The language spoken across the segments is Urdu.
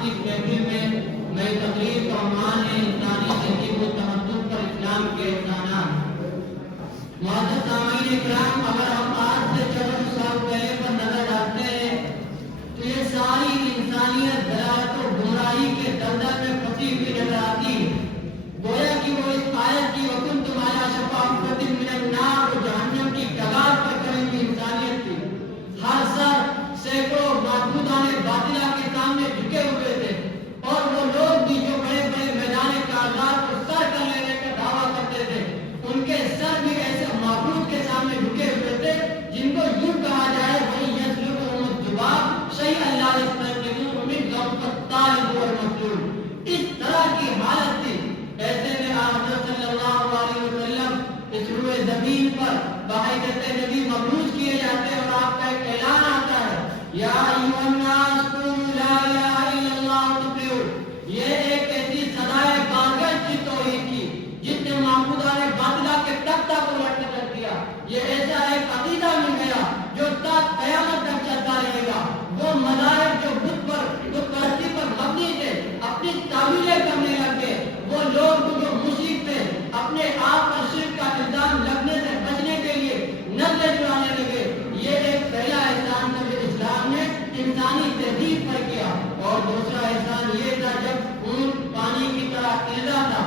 آج کی محفل میں نئی تقریر کا عنوان ہے انسانی تہذیب و تمدن پر اسلام کے احسانات۔ معزز سامعین اکرام، اگر ہم آج سے چند سال پہلے پر نظر ڈالتے ہیں تو یہ ساری انسانیت ضلالت و گمراہی کے دلدل میں پھنسی ہوئی نظر آتی ہے۔ گویا کہ وہ اس آیت کی وَكُنْتُمْ عَلَىٰ شَفَا حُفْرَةٍ مِّنَ النَّارِ و جہنم کی ڈگار پر کھڑی ہوئی انسانیت تھی۔ ہر سر سینکڑوں معبودان باطلہ کے سامنے جھکے ہوئے تھے، اور وہ لوگ بھی جو بڑے بڑے میدان کائنات کو سر کر لینے کا دعویٰ کرتے تھے، ان کے سر بھی ایسے معبود کے سامنے جھکے ہوئے تھے جن کو یوں کہا جائے وہی یسلکہم الذباب شیئا لا یستنقذوہ منہ ضعف الطالب والمطلوب۔ اس طرح کی حالت تھی۔ ایسے میں حضرت صلی اللہ علیہ وسلم اس روئے زمین پر بحیثیت نبی مبعوث کیے جاتے ہیں، اور آپ کا ایک اعلان آتا ہے، یا ایھا الناس قولوا لا الہ الا اللہ تفلحوا۔ یہ ایک ایسی صدائے بارگشت کی توحید کی جس نے معبودان باطلہ کے تختہ کو الٹ کر دیا۔ یہ ایسا ایک عقیدہ مل گیا جو تا قیامت تک چلتا رہے گا۔ وہ مذاہب جو بت پرستی پر مبنی تھے اپنی تعویلیں کرنے لگے، وہ لوگ جو مشرک تھے اپنے آپ پر شرک کا الزام لگنے سے بچنے کے لیے نظریں چرانے لگے۔ یہ ایک پہلا احسان تھا جو اسلام نے انسانی تہذیب پر کیا، اور دوسرا احسان یہ تھا جب خون پانی کی طرح تیزا تھا،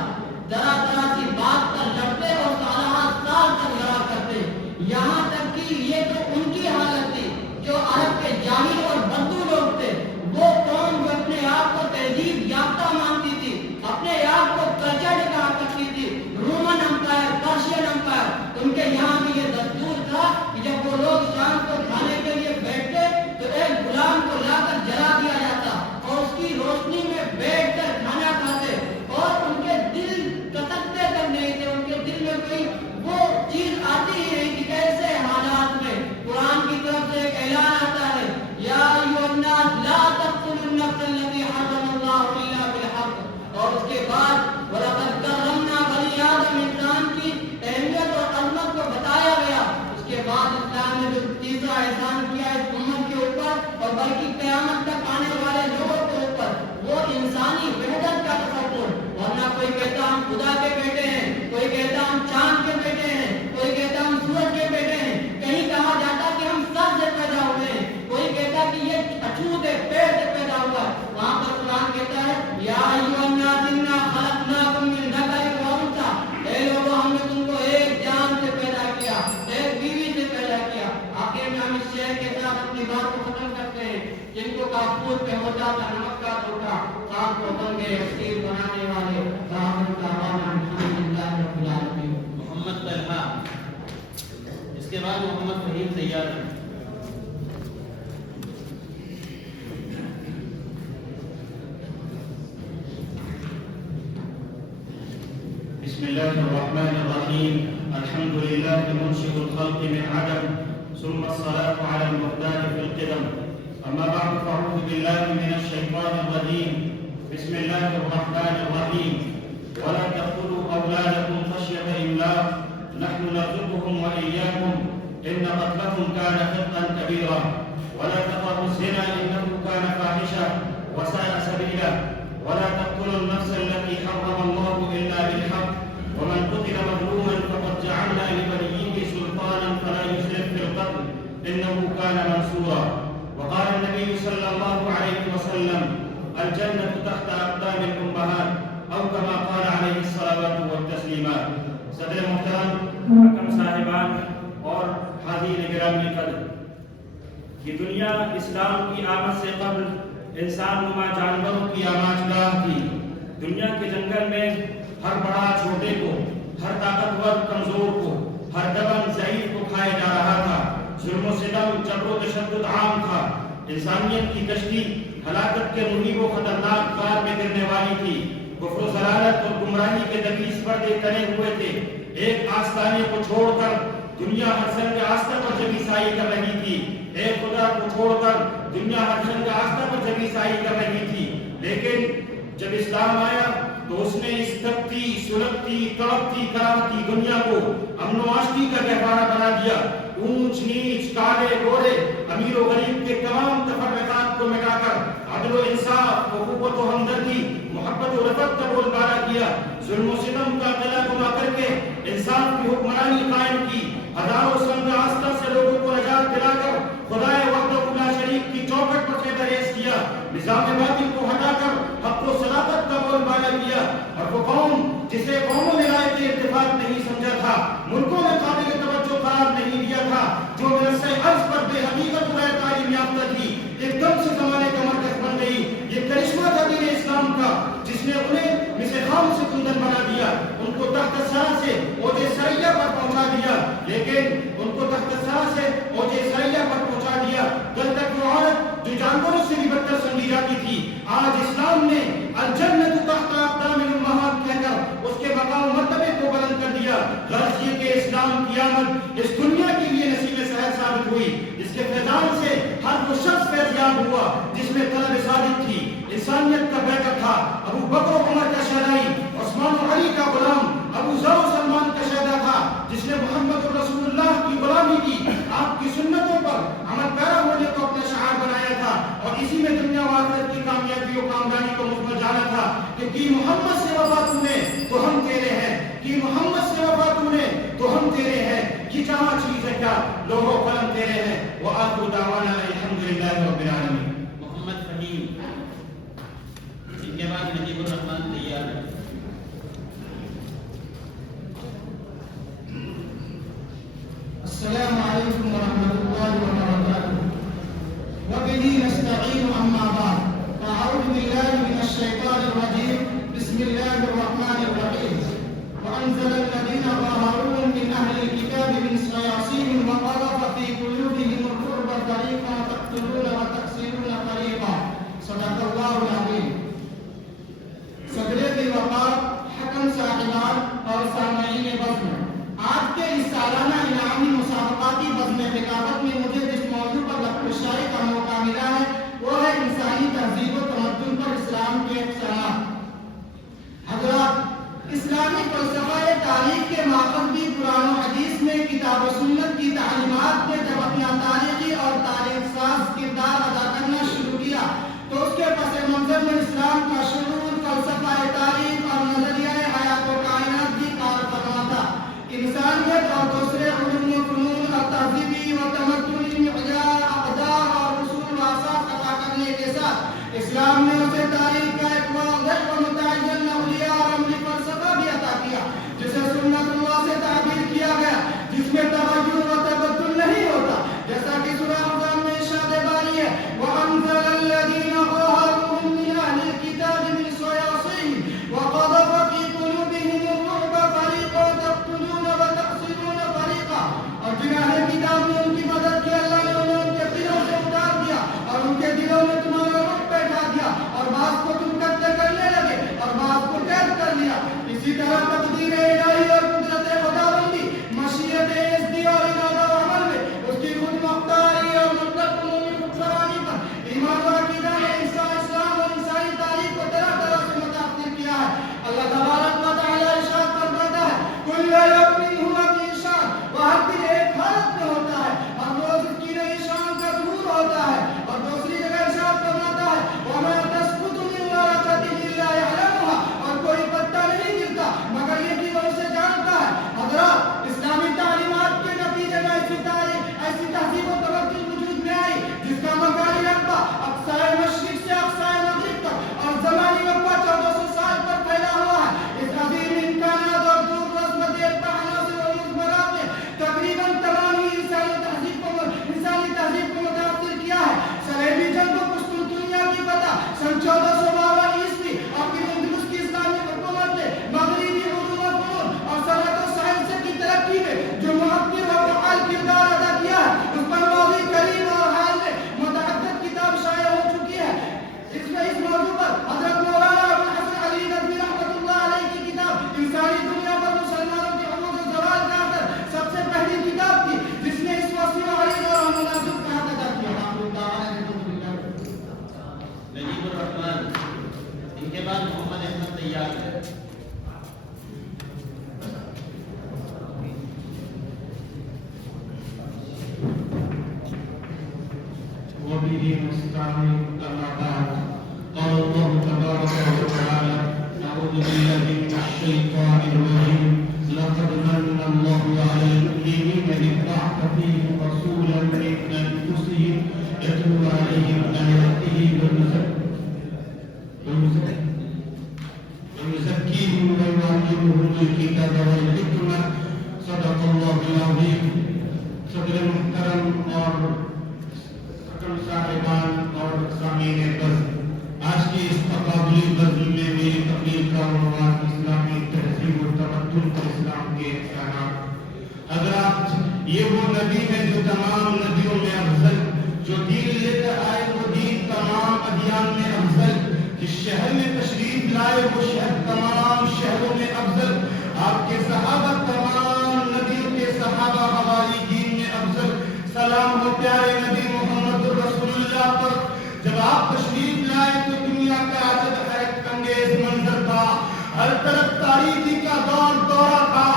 ذرا ذرا سی بات پر لڑتے اور سالہ سال تک لڑا کرتے، یہاں تک کہ یہ تو ان کی حالت تھی جو عرب کے جاہل اور بدو لوگ تھے۔ وہ قوم جو اپنے آپ کو تہذیب یافتہ مانتی تھی، اپنے آپ کو کلچرڈ کہا کرتی تھی، رومن امپائر، پرشین امپائر، ان کے یہاں بھی یہ دستور تھا کہ جب وہ لوگ شام کو کھانے کے لیے بیٹھتے تو ایک غلام کو لا کر جلا دیا جاتا اور اس کی روشنی میں بیٹھ کر کھانا کھاتے، اور ان کے دل کتکتے تک نہیں تھے، ان کے دل میں کوئی وہ چیز آتی ہی نہیں تھی۔ ایسے حالات میں قرآن کی طرف سے ایک اعلان آتا ہے، یا ایھا الناس لا تقتلوا النفس التي حرم اللہ الا بالحق، اور اس کے بعد وَلَقَدْ كَرَّمْنَا بَنِي آدَمَ، انسان کی اہمیت اور عظمت کو بتایا گیا۔ اس کے بعد اسلام نے جو تیسرا احسان کیا اس امت کے اوپر اور بلکہ قیامت تک آنے والے لوگوں کے اوپر، وہ انسانی وحدت کا تصور۔ ورنہ کوئی کہتا ہم خدا کے بیٹے ہیں، کوئی کہتا ہم چاند کے بیٹے ہیں، کوئی کہتا ہم سورج کے بیٹے ہیں، کہیں کہا جاتا کہ ہم سر سے پیدا ہوئے ہیں، کوئی کہتا کہ یہ اچھوت ہے، پیڑ سے پیدا ہوا ہے۔ وہاں پر قرآن کہتا ہے، یا ایھا الناس انا خلقناکم من ذکر و انثی، اے لوگوں ہم نے تم کو ایک جان سے پیدا کیا، ایک بیوی سے پیدا کیا۔ آخر میں ہم اس شعر کے ساتھ اپنی بات کو ختم کرتے ہیں، جن کو کافور پہ ہوتا تھا نمک کا دھوکا، خاک کو بن گئے اسیر بنانے والے، آخر دعوانا الحمدللہ رب العالمین۔ محمد طلحہ، اس کے بعد محمد فہیم تیار ہیں۔ بسم اللہ الرحمن الرحیم، الحمد للہ منشئ الخلق من عدم، ثم الصلاة على المختار في القدم، اما بعد فاعوذ باللہ من الشیطان الرجیم، بسم اللہ الرحمن الرحیم، ولا تقتلوا اولادکم خشیۃ املاق، نحن نرزقهم وإياكم ان قتلهم كان خطئا كبيرا، ولا تقربوا الزنا انه كان فاحشة وساء سبيلا، ولا تقتلوا النفس التي حرم الله الا بالحق، ومن قتل مظلوما فقد جعلنا لوليه سلطانا فلا يسرف في القتل انه كان منصورا، وقال النبي صلى الله عليه وسلم الجنة تحت اقدام الامهات، او كما قال عليه الصلوات والتسلیمات۔ صدر محترم، حکم صاحبان اور حاضرین گرامی قدر، یہ دنیا اسلام کی آمد سے قبل انسان نما جانوروں کی آماج گاہ تھی۔ دنیا کے جنگل میں ہر بڑا چھوٹے کو، ہر طاقتور کمزور کو، ہر دبن ضعیف کو کھایا جا رہا تھا۔ ظلم و ستم، جبر و تشدد عام تھا۔ انسانیت کی کشتی ہلاکت کے مہیب و خطرناک غار میں گرنے والی تھی۔ کفر و ضلالت اور گمراہی کے دبیس پردے تنے ہوئے تھے۔ ایک آستانے کو چھوڑ کر دنیا ہر سنگ آستہ پر جبی سائی کر رہی تھی۔ ایک خدا کو چھوڑ کر دنیا ہر سنگ آستہ پر جبی سائی کر رہی تھی۔ لیکن جب اسلام آیا تو اس نے اس تپتی، سلگتی، تڑپتی، کراہتی دنیا کو امن و آشتی کا گہوارہ بنا دیا۔ اونچ نیچ کالے گورے امیر و غریب کے تمام تفرقات کو مٹا کر عدل و انصاف اخوت و ہمدردی محبت و رفت کا بول بالا کیا ظلم و ستم کا قلعہ گما کر کے انصاف کی حکمرانی قائم کی ہزاروں سنگ آستہ سے لوگوں کو نجات دلا کر خدائے وحدہ لا شریک کی چوکٹ پر قیدا ریز کیا نظام باطل کو ہٹا کر حق و صداقت کا بول بالا کیا اور وہ قوم جسے قوموں نے رائے کے اتفاق نہیں سمجھا تھا ملکوں میں قابل توجہ قرار نہیں دیا تھا جو مرث عرض پر بے حقیقت غیر تعلیم یافتہ تھی ایک دم سے زمانے کا مرکز بن گئی یہ کرشمہ تھا دین اسلام کا جس نے انہیں مثل خام سے کندن بنا دیا ان کو تحت سرا سے اوج سریا پر پہنچا دیا لیکن ان کو تحت سرا سے اوج سریا پر پہنچا دیا کل تک وہ عورت جو جانوروں سے بھی بدتر سمجھی جاتی تھی آج اسلام نے الجنت تحت اقدام الامہات کہہ کر اس کے مقام و مرتبے کو بلند کر دیا غرض یہ کہ اسلام کی آمد اس دنیا کے لیے نصیب سہل ثابت ہوئی اس کے فیضان سے ہر وہ شخص فیضیاب ہوا جس میں طلب صادق تھی انسانیت کا بیٹا تھا ابو بکر و عمر کا شہدائی عثمان و علی کا غلام ابو ذر و سلمان کا شہدا تھا جس نے محمد رسول اللہ کی غلامی کی آپ کی سنتوں پر عمل پیرا ہونے کو اپنا شعار بنایا تھا اور اسی میں دنیا و آخرت کی کامیابی و کامرانی کو مثبت جانا تھا کہ کی محمد سے وفا تو نے تو ہم تیرے ہیں کی محمد سے وفا تو نے تو ہم تیرے ہیں کی جہاں چیز ہے کیا لوح و قلم تیرے ہیں وآخر دعوانا الحمدللہ رب العالمین محمد فہیم ان کے بعد نجیب الرحمن تیار ہے السلام علیکم ورحمۃ اللہ وبرکاتہ وبه نستعین اما بعد فاعوذ باللہ من الشیطان الرجیم بسم اللہ الرحمن الرحیم وانزل الذین ظاہرون من اہل الكتاب من صیاصیہم وقذف فی قلوبہم الرعب فریقا تقتلون وتأسرون فریقا صدق اللہ العظیم صدر ذی وقار حکم صاحبان اور سامعین بزم آج کے اس سالانہ انعامی مسابقاتی بزم رقابت میں مجھے جس موضوع پر لفظ کا موقع ملا ہے وہ ہے انسانی تہذیب و تمدن پر اسلام کے اقسامات حضرات اسلامی فلسفہ تاریخ کے ماخذ بھی قرآن و حدیث میں کتاب و سنت کی تعلیمات میں جب اپنا تاریخی اور تاریخ ساز کردار ادا کرنا شروع کیا تو اس کے پس منظر میں اسلام کا شعور فلسفہ تاریخ اور نظریہ حیات و کائنات بھی کار فرما تھا انسانیت اور دوسرے علوم و فنون اور تہذیبی و تمدنی معیار اقدار اور اصول و اساس عطا کرنے کے ساتھ اسلام نے اسے تاریخ کا ایک واضح و متعین نظریہ اور عملی فلسفہ بھی عطا کیا جسے سنت اللہ سے تعبیر کیا گیا جس میں تغیر و تبدل نہیں ہوتا جیسا کہ سورہ احزاب میں ارشاد باری ہے وَأَنزَلَ الَّذِينَ ظَاهَرُوهُم مِّنْ أَهْلِ الْكِتَابِ مِنْ صَيَاصِيهِمْ وَقَذَفَ فِي قُلُوبِهِمُ الرُّعْبَ فَرِيقًا تَقْتُلُونَ وَتَأْسِرُونَ فَرِيقًا اور جن اہل کتاب نے ان کی مدد کی اللہ نے انہیں ان کے دلوں سے اتار دیا اور ان کے دلوں میں تمہارا رخ بیٹھا دیا اور بعض کو تم قتل کرنے لگے اور بعض کو قید کر لیا اسی طرح تقدیر الہی اور قدرت خداوندی مشیت ازدی اور ارادہ و عمل میں اس کی خود مختاری اور مطلق عمومی خودسرانی پر ایمان و عقیدہ نے اسلام اور انسانی تاریخ کو طرح طرح سے متاثر کیا ہے اللہ تبارک و تعالی ارشاد فرماتا ہے کل یوم ہوا فی شان وہ ہر دن ایک حالت میں ہوتا ہے ہر روز اس کی نئی شان کا ظہور ہوتا ہے اور دوسری جگہ ارشاد فرماتا ہے وما تسقط من ورقۃ الا يعلمها اور کوئی پتا نہیں گرتا مگر یہ کہ وہ اسے جانتا ہے حضرات اسلامی تعلیمات کے نتیجے میں ایسی تہذیب و تمدن وجود میں آئی جس کا مکاری رقبہ اقصائے مشرق سے اقصائے مغرب تک اور زمانی رقبہ 1400 سال پر پھیلا ہوا ہے اس عظیم امکانات اور دور رسمت عناصر و مضمرات نے تقریباً تمام انسانی تہذیب کو متاثر کیا ہے صلیبی جنگ و قسطنطنیہ کی فتح سن 1452 عیسوی اور پھر اندلس کی اسلامی حکومت نے مغربی علوم و فنون اور صنعت و سائنس کی ترقی میں جو مؤثر و فعال کردار ادا کیا ہے اس پر ماضی قریب اور حال میں متعدد کتاب شائع ہو چکی ہے اس موضوع پر حضرت مولانا ابو الحسن علی ندوی رحمۃ اللہ علیہ کی کتاب انسانی دنیا پر مسلمانوں کے عروج و زوال کا اثر سب سے پہلی کتاب تھی جس نے اس وسیع و عریض اور مناسب کا ادا کیا نجیب الرحمن ان کے بعد محمد احمد تیار ہے الدين واستعين أما بعد قال الله تبارك وتعالى أعوذ بالله من الشيطان الرجيم لقد من الله على المؤمنين إذ بعث فيهم رسولا من أنفسهم يتلو عليهم آياته ويزكيهم ويعلمهم الكتاب والحكمة صدق الله العظيم. صدر محترم اور حکم صاحبان اور سامعین بزم، آج کی اس تقابلی بزم میں میری تقریر کا عنوان اسلامی تہذیب و تمدن پر اسلام کے احسانات. حضرات، یہ وہ نبی ہے جو تمام نبیوں میں افضل، جو دین لے کر آئے وہ دین تمام ادیان میں افضل، جس شہر میں تشریف لائے وہ شہر تمام شہروں میں افضل. آپ کے صحابہ تمام نبیوں کے صحابہ حوالی دین میں افضل. سلام ہو پیارے نبی محمد رسول اللہ پر. جب آپ تشریف لائے تو دنیا کا عجب حیرت انگیز منظر تھا. ہر طرف تاریکی کا دورہ تھا.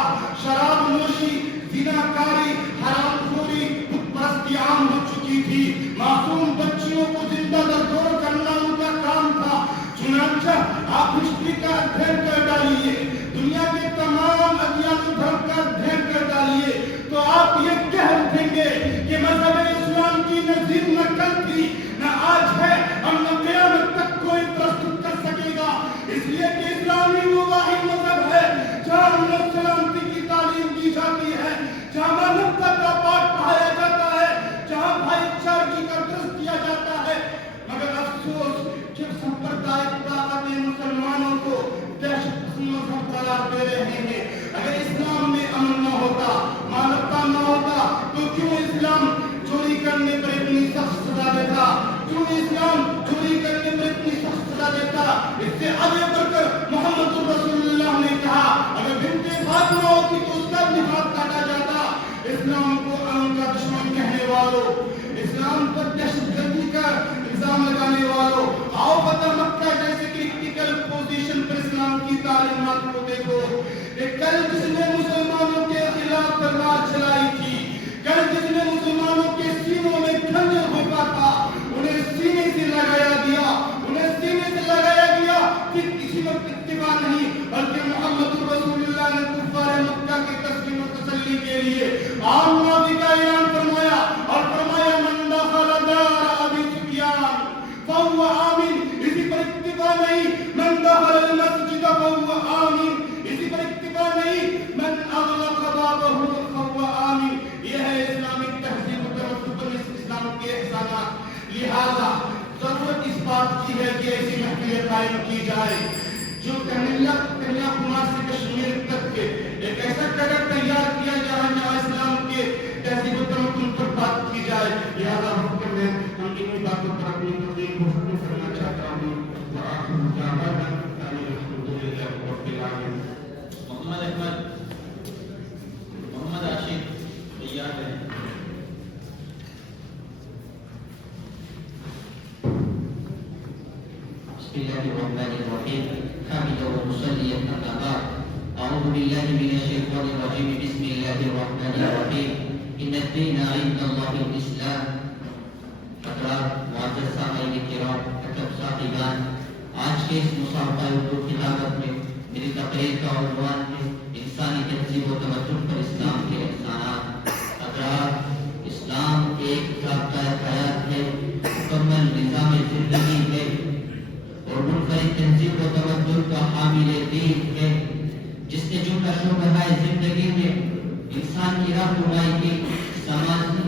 شراب نوشی، زنا کاری، حرام خوری، بت پرستی عام ہو چکی تھی. معصوم بچیوں کو زندہ دردور کرنا ان کا کام تھا. چنانچہ آپ ہسٹری کا ادھین کر ڈالیے، دنیا کے تمام ادیان دھرم کا ادھین کر ڈالیے تو آپ یہ کہہ اٹھیں گے کہ مذہب اسلام کی نہ ضد نہ کل تھی نہ آج ہے اور نہ قیامت تک کوئی پرستت کر سکے گا. اس لیے کہ اسلامی وہ واحد مذہب ہے جہاں امن سلامتی کی تعلیم دی جاتی ہے، جہاں مانوتا کا پاٹھ پڑھایا جاتا ہے، جہاں بھائی چارگی کا درس دیا جاتا ہے. مگر افسوس کہ سمپردائک طاقت مسلمانوں کو دہشت پسند مذہب قرار دے رہے ہیں. اگر اسلام میں امن نہ ہوتا، مانوتا نہ ہوتا تو کیوں اسلام چوری کرنے پر اتنی سخت سزا دیتا؟ کیوں اسلام چوری کرنے پر اتنی سخت سزا دیتا؟ اس سے آگے بڑھ کر محمد رسول اللہ نے کہا اگر بنت فاطمہ ہوتی تو اس کا بھی ہاتھ کاٹا جاتا. اسلام کو امن کا دشمن کہنے والوں، اسلام پر دہشت گردی کا الزام لگانے والوں، آؤ فتح مکہ جیسے کرٹیکل پوزیشن پر اسلام کی تعلیمات کو دیکھو. کل جس نے مسلمانوں کے خلاف تلوار چلائی تھی، کل جس نے مسلمانوں کے سینوں میں کھنجر بھونکا تھا، انہیں سینے سے لگایا گیا کہ کسی وقت اتباع نہیں بلکہ محمد رسول اللہ نے کفار مکہ کی تسلیم و تسلی کے لیے عام نبی کا اعلان فرمایا اور فرمایا من دخل دار ابی سفیان فهو آمن. اسی پر اتباع نہیں من دخل المسجد فهو آمن، اسی پر اتباع نہیں من اغلق بابه فهو آمن. یہ ہے اسلامی تہذیب و تمدن، اسلام کے احسانات. لہذا ضرورت اس بات کی ہے کہ ایسی محفلیں قائم کی جائے جو کنیا کمار سے کشمیر تک کے ایک ایسا جگہ تیار کیا جائے جہاں اسلام کے تہذیب و تمدن پر بات کی جائے. لہذا حکم ہے ہم انہی باتوں پر اپنی تقریر کو ختم کرنا چاہتا ہوں. وآخر دعوانا ان الحمدللہ رب العالمین. محمد احمد، محمد عاشق تیار ہے. بسم الله الرحمن الرحيم. حمد ومصلي أما بعد. أعوذ بالله من الشيطان الرجيم. بسم الله الرحمن الرحيم. إن الدين عند الله الإسلام. حضرات، معزز سامعین کرام، حکم صاحبان، آج کے اس مسابقہ اردو خطابت میں میری تقریر کا عنوان ہے انسانی تہذیب و تمدن پر اسلام کے احسانات. حضرات، اسلام ایک ضابطۂ حیات ہے، مکمل نظام زندگی ہے اور منفرد تہذیب و تمدن کا حامل دین ہے جس نے جملہ شعبہ زندگی میں انسان کی رہنمائی کی سماجی،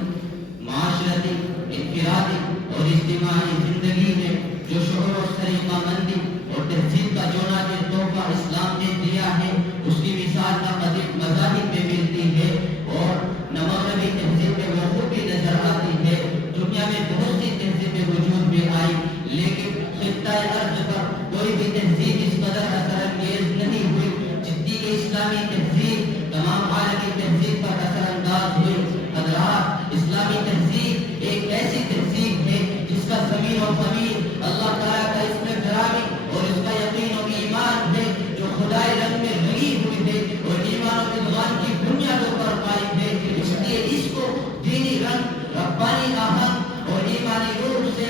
معاشرتی، انفرادی اور اجتماعی زندگی میں جو شعور و سلیقہ مندی اور تہذیب کا جو نادر تحفہ اسلام نے دیا ہے اس کی مثال نہ قدیم مذاہب میں ملتی ہے اور نہ مغربی تہذیب میں وہ خوبی نظر آتی ہے. دنیا میں بہت سی تہذیبیں وجود میں آئی لیکن خطۂ ارض پر کوئی بھی تہذیب اس قدر اثر انگیز نہیں ہوئی جتنی کہ اسلامی تہذیب تمام عالمی تہذیب پر اثر انداز ہوئی. حضرات، اسلامی تہذیب ایک ایسی تہذیب ہے جس کا زمین و زمین اللہ تعالیٰ کا اس میں ڈرامی اور اس کا یقین و ایمان ہے جو خدائی رنگ میں رنگی ہوئی ہے اور ایمان و ادغام کی بنیادوں پر قائم ہے. اس لیے اس کو دینی رنگ، ربانی آہنگ اور ایمانی روح سے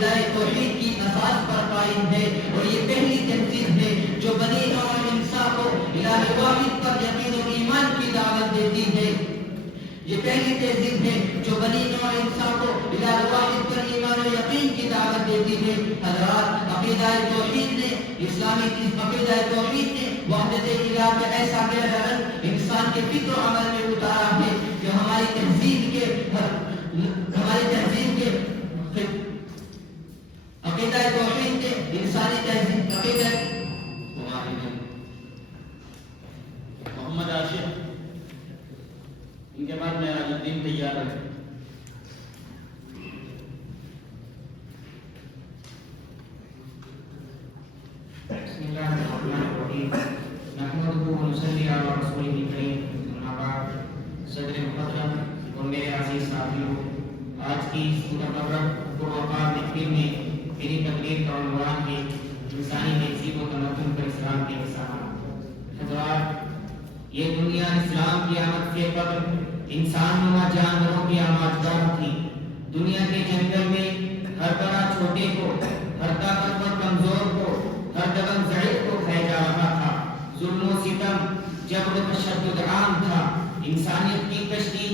عقیدہ توحید کی اساس پر قائم ہے، اور یہ پہلی تہذیب ہے جو بنی نوع انسان کو الہ واحد پر یقین و ایمان کی دعوت دیتی ہے۔ یہ پہلی تہذیب ہے جو بنی نوع انسان کو الہ واحد پر ایمان و یقین کی دعوت دیتی ہے۔ حضرات، عقیدہ توحید نے عقیدہ توحید نے وحدت الہ کا ایسا گہرا رنگ انسان کے فکر و عمل میں اتارا ہے کہ ہماری تہذیب کے عقیدہ توحید نے انسانی تہذیب محمد عاشق، ان کے بعد معراج الدین تیار ہے۔ بسم اللہ الرحمن الرحیم، نحمدہ و نصلی علی رسولہ الکریم، اما بعد۔ صدر محترم اور میرے عزیز ساتھیوں، آج کی اس متبرک پروقار محفل میں میری تقریر کا عنوان ہے انسانی تہذیب و تمدن پر اسلام کے نشانات۔ حضرات، یہ دنیا اسلام کی آمد سے قبل انسان نما جانوروں کی آماجگاہ تھی۔ دنیا کے جنگل میں ہر طرح چھوٹے کو، ہر طاقتور کمزور کو، ہر قدم ضعیف کو کھایا جا رہا تھا۔ ظلم و ستم، جبر و تشدد عام تھا۔ انسانیت کی کشتی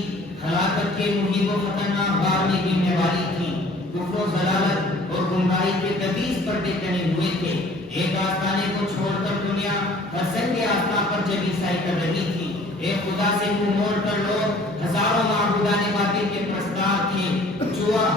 ہلاکت کے محیط و خطرناک غار میں گرنے والی تھی۔ کفر و ضلالت اور گمراہی کے تبیز پردے ٹنے ہوئے تھے۔ ایک آستانے کو چھوڑ کر دنیا ہر سنگ آستان پر جگی سائی کر رہی تھی۔ ایک خدا سے منہ موڑ کر لوگ ہزاروں معبودان باطل کے پرستار تھے۔ جوا،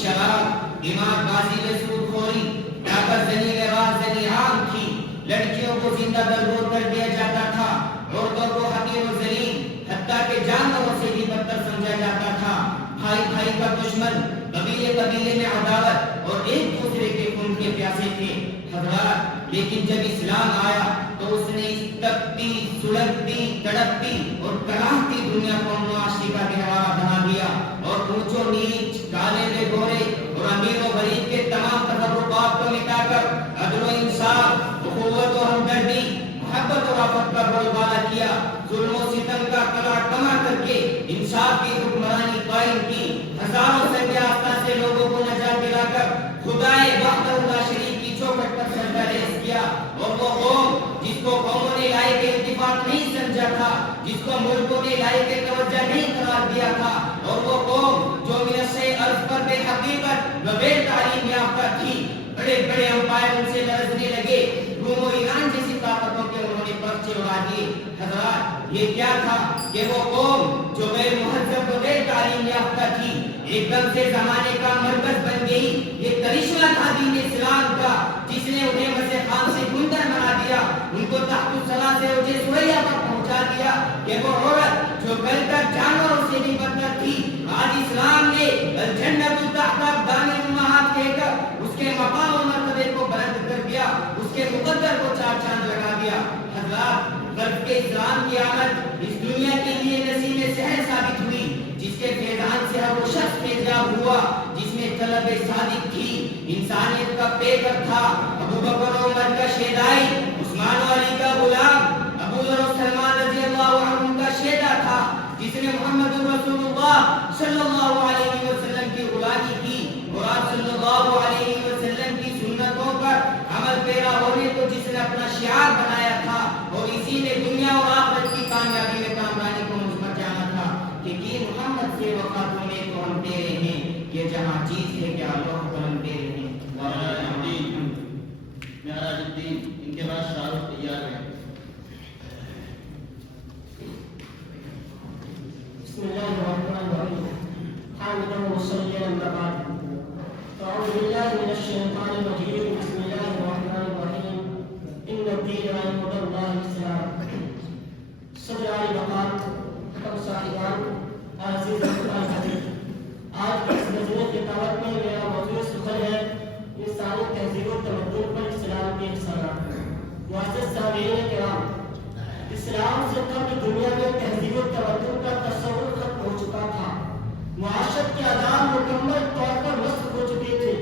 شراب، دماغ بازی میں سود خوری، طاقت زنی میں راز زنی عام تھی۔ لڑکیوں کو زندہ درگور کر دیا جاتا تھا، عورتوں کو حقیر و ذلیل، حتیٰ کہ جانوروں سے بھی بدتر سمجھا جاتا تھا۔ بھائی بھائی کا دشمن، قبیلے قبیلے میں عداوت اور ایک دوسرے کے خون کے پیاسے تھے۔ حضرات، لیکن جب اسلام آیا تو اس نے اس تپتی، سلگتی، تڑپتی اور کراہتی دنیا کو معاشرے کا گہوارہ بنا دیا، اور اونچ و نیچ، کالے میں گورے اور امیر و غریب کے تمام تفرقات کو مٹا کر عدل و انصاف، اخوت و ہمدردی، محبت و رافت کا بول بالا کیا۔ ظلم و ستم کا کلا کما کر کے انصاف کی حکمرانی قائم کی۔ ہزاروں سنگ آستان سے لوگوں کو نجات دلا کر خدائے وحدہ لا شریک کی چوکھٹ پر سجدہ ریز کیا۔ اور وہ قوم جس کو قوموں نے لائق اتفاق نہیں سمجھا تھا، جس کو ملکوں نے لائق توجہ نہیں قرار دیا تھا، اور وہ قوم جو منصے عرض پر بے حقیقت و بے تعلیم یافتہ تھی، بڑے بڑے امپائر ان سے لرزنے لگے۔ روم و ایران جیسی طاقتوں کے انہوں نے پرچے اڑا دیے۔ حضرات، یہ کیا تھا کہ وہ قوم جو غیر مہذب و غیر تعلیم یافتہ تھی ایک دم سے زمانے کا مرکز بن گئی۔ یہ کرشمہ تھا دین اسلام کا، جس نے انہیں مسیح خان سے گندر بنا دیا، ان کو تحت الصلاح سے اوجے سوریا پر پہنچا دیا کہ وہ عورت جو کل تک جانوروں سے بھی بدتر تھی، آج اسلام نے الجنت تحت اقدام امہات کہہ کر اس کے مقام و مرتبے کو بلند کر دیا، اس کے مقدر کو چار چاند لگا دیا۔ حضرات، غرب کے اسلام کی آمد اس دنیا کے لیے نسیم سحر ثابت ہوئی، جس کے فیضان سے ہر وہ شخص فیضیاب ہوا جس میں طلب صادق تھی، انسانیت کا پیکر تھا۔ ابو بکر و عمر کا شیدائی، عثمان و علی کا غلام، ابو ذر و سلمان رضی اللہ عنہ کا شیدا تھا، جس نے محمد رسول اللہ صلی اللہ علیہ وسلم کی غلامی کی اور آپ صلی اللہ علیہ وسلم کی سنتوں پر عمل پیرا ہونے کو جس نے اپنا شعار بنایا تھا، اور اسی نے دنیا اور آخرت کی کامیابی میں کامرانی کو مثبت جانا تھا کہ محمد سے وفا تمہیں تو ہم تیرے ہیں، یہ جہاں چیز ہے کیا لوح قلم تیرے ہیں۔ معراج الدین، ان کے بعد شاہ رخ تیار ہے۔ بسم اللہ الرحمن الرحیم، حامدا ومصلیا اما بعد، اعوذ باللہ من الشیطان الرجیم، بسم اللہ الرحمن الرحیم، ان الدین عند اللہ الاسلام۔ صدر علی مقام، حکم صاحبان، عزیز حضرت، آج کے اس نظرے کی دعوت میں میرا موضوع سخن ہے انسانی تہذیب و تمدن پر اسلام کے نشانات۔ معزز سامعین کرام، اسلام سے قبل دنیا میں تہذیب و تمدن کا تصور ختم ہو چکا تھا۔ معاشرت کے آداب مکمل طور پر نصب ہو چکے تھے۔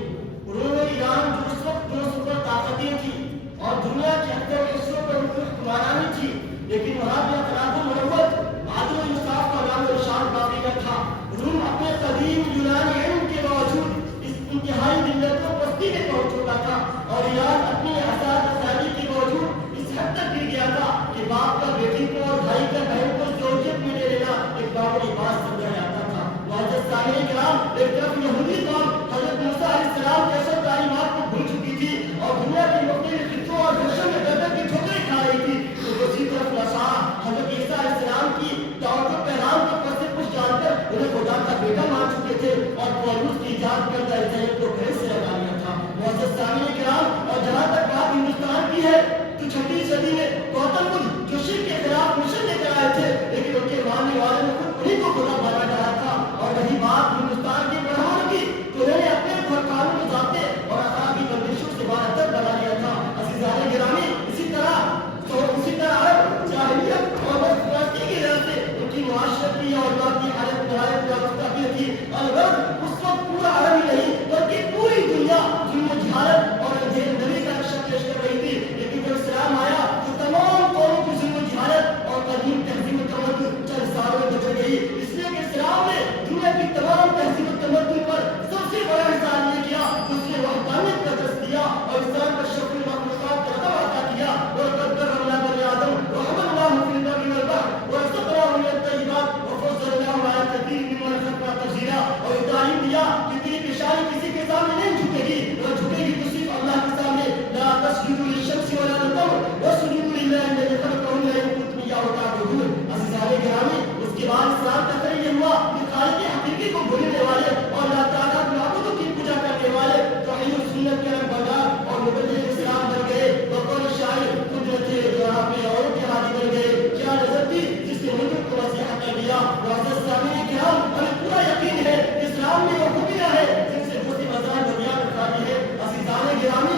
روم و ایران جو اس وقت دو سپر طاقتیں تھیں اور دنیا کے اکثر حصوں پر حکمرانی تھی، لیکن وہاں بھی اخلاق المروت، عدل و انصاف کا نام و نشان باقی نہ تھا۔ روم اپنے قدیم یونانی علم کے باوجود اس انتہائی ذلتوں کو پستی میں پہنچ چکا تھا اور ایران اپنی آزاد آزادی کے باوجود اس حد تک گر گیا تھا کہ باپ کا بیٹی کو اور بھائی کا بہن کو زوجیت میں لے لینا ایک معمولی بات سمجھا جاتا تھا۔ معزز سامعین کرام، ایک طرف یہودی قوم حضرت موسیٰ علیہ السلام جیسے تعلیمات کو بھول چکی تھی اور دنیا کے مختلف خطوں اور دیشوں میں گردن کی ٹھوکریں کھا رہی تھی، تو دوسری طرف نصارہ حضرت عیسیٰ علیہ السلام کی دعوت و پیغام کو پس سے کچھ جان کر انہیں خدا کا بیٹا مان چکے تھے اور پولس کی ایجاد کردہ عیسائیت کو گھر سے لگا لیا تھا۔ معزز سامعین کرام، اور جہاں تک بات ہندوستان کی ہے تو 6ویں صدی میں گوتم بدھ جو شرک کے خلاف مشن لے کر آئے تھے، لیکن ان کے ماننے والوں نے خود انہیں کو خدا بنا ڈالا تھا اور وہی بات ہندوستان کی بڑھاؤ کی تو انہوں نے اپنے قانون ضابطے اور اخلاقی بندشوں سے باہر بنا لیا تھا۔ عزیزان گرامی، اسی طرح عرب جاہلیت اور بدقسمتی کی وجہ سے ان کی معاشرتی اور ذاتی حالت نہایت یافتہ تھی۔ البتہ اس وقت پورا عرب ہی نہیں بلکہ پوری دنیا ظلم و جہالت اور اندھیرے کا نقشہ پیش کر رہی تھی، لیکن جب اسلام آیا تو تمام قوموں کی ظلم و جہالت اور قدیم تہذیب و تمدن چند سالوں میں بدل گئی، اس لیے کہ اسلام نے دنیا کی تمام تہذیب و تمدن پر سب سے بڑا احسان یہ کیا، اس نے وحدانیت کا درس دیا اور انسان کا شرف المخلوقات کا رتبہ عطا کیا۔ وَلَقَدْ كَرَّمْنَا بَنِي آدَمَ وَحَمَلْنَاهُمْ فِي الْبَرِّ وَالْبَحْرِ وَرَزَقْنَاهُم مِّنَ الطَّيِّبَاتِ وَفَضَّلْنَاهُمْ عَلَىٰ كَثِيرٍ مِّمَّنْ خَلَقْنَا تَفْضِيلًا، اور یہ تعلیم دیا کہ تیری پیشانی کسی کے سامنے نہیں جھکے گی، وہ جھکے گی تو صرف اللہ کے سامنے۔ لَا تَسْجُدُوا لِلشَّمْسِ وَلَا لِلْقَمَرِ وَاسْجُدُوا لِلَّهِ الَّذِي خَلَقَهُنَّ إِن كُنتُمْ إِيَّاهُ تَعْبُدُونَ۔ عزیزان گرامی، اس کے بعد اسلام کا اثر یہ ہوا کہ خالق حقیقی کو بھولنے والے اور اللہ تعالیٰ کے معبودوں کی پوجا کرنے والے توحید و سنت کے نمبردار اور مبلغ اسلام بن گئے۔ بقول شاعر قدرت جہاں پہ اور کے ہادی بن گئے، کیا نظر تھی جس نے ملک کو نصیحت کر دیا۔ معزز سامعین کرام، ہمیں پورا یقین ہے کہ اسلام میں وہ خوبیاں ہیں جن سے مسلم ازان دنیا میں خالی ہے۔ عزیزان گرامی،